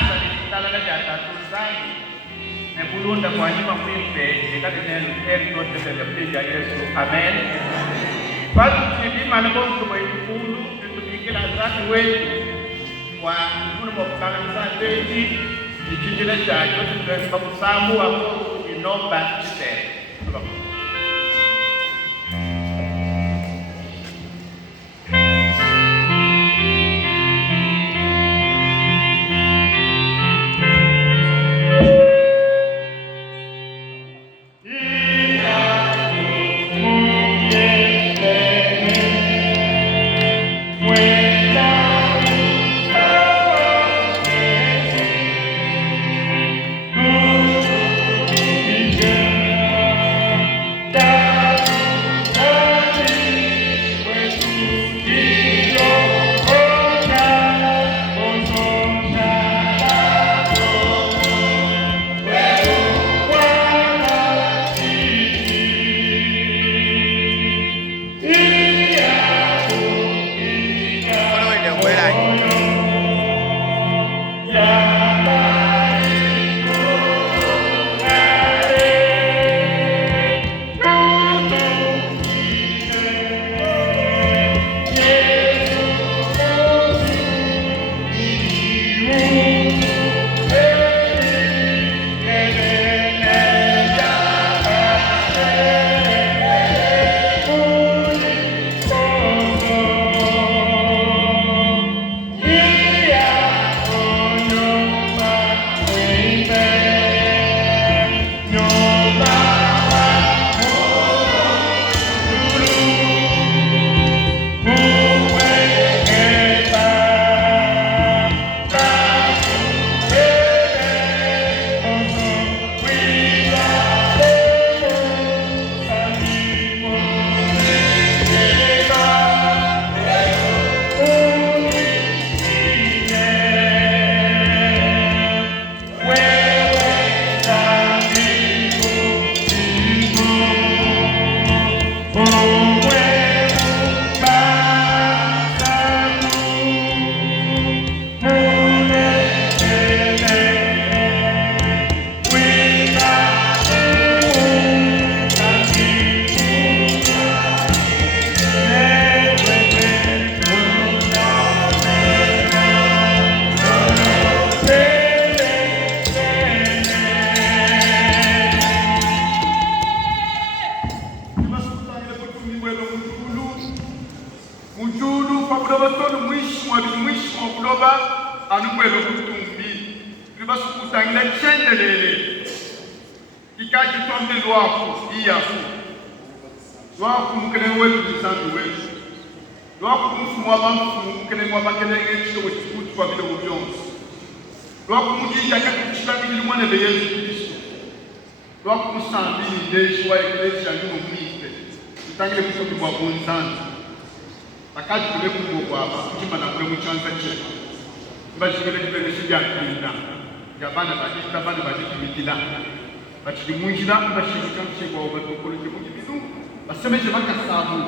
Sasa nilitaka tatuzani na kulunda kwa nyuma mwipe nikati neno ndio tete ya Yesu. Amen. Basi tulima na bongo kwa ikulu tutumikila zati wetu kwa kuna mokana zaidi ikijile cha yote tunasema kusamu hapo inomba tete. Mujulu pabuloba tonu mwishi mwabuloba anukwelo kutumbi libasu kutangila chendelele ikaji tombe lwaku iyafu lwaku mukene wetu nizambi wetu lwaku mfumu wabamfumu mukene mwabakelenge chilo wechikutu kwa vile ubyonsi lwaku mujija kakuchikabili mwanele Yesu Kristo lwaku musambili ndeshi wa ekelechi ya nyuno mwite utangile mutoki kwa bunzanzi akati kule kuko hapa kima na kule mchanza chetu mbashikele kibele shija kinda yabana badiki mikila bachidi munjira bashika mshego wa bakolo kimungi bidu basemeje bakasabu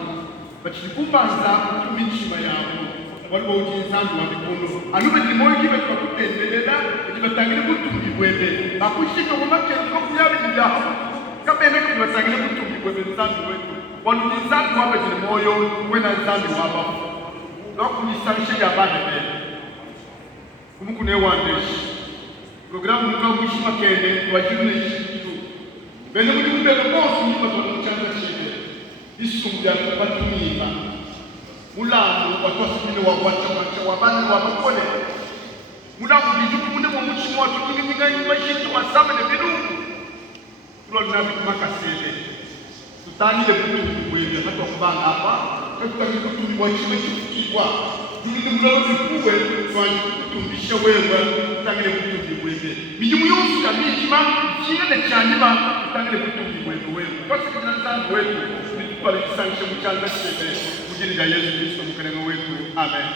bachidi kumbanza kutumishima yabo walibo ujinzandu wa bikono anube limoyo kibe kwa kutendelela kibatangire kutumbi bwebe bakushika kwa makeni kwa kuyabe njaho kabene kibatangire kutumbi bwebe nzandu wetu wanujizandu waba jini moyo wena nzandu waba loko nisamishe ya bana bebe kumukune wandeshi programu nika mwishi makende wajibune ishikitu bende mujibubele mosu nipa kwa mchanda shide isumbi ya kubatumima mulamu watuwasimile wawacha wabana wabakole mulamu lijuku mune mwishi mwatu kunimiga nyumba shitu wasame ne bidumu tulo linabitu makasele tutangile kutumbi kwebe hata kubanga hapa tutangile kutumbi wachime chukibwa ndike mlalo kuwe twani kutumbisha wewe tutangile kutumbi kwebe mijumu yonsu ya mijima chine ne chanima tutangile kutumbi kwebe wewe kwasi kina nzandu wetu nitupale kisangisha mchanga chebe mujini ya Yesu Kristo mkanengo wetu. Amen.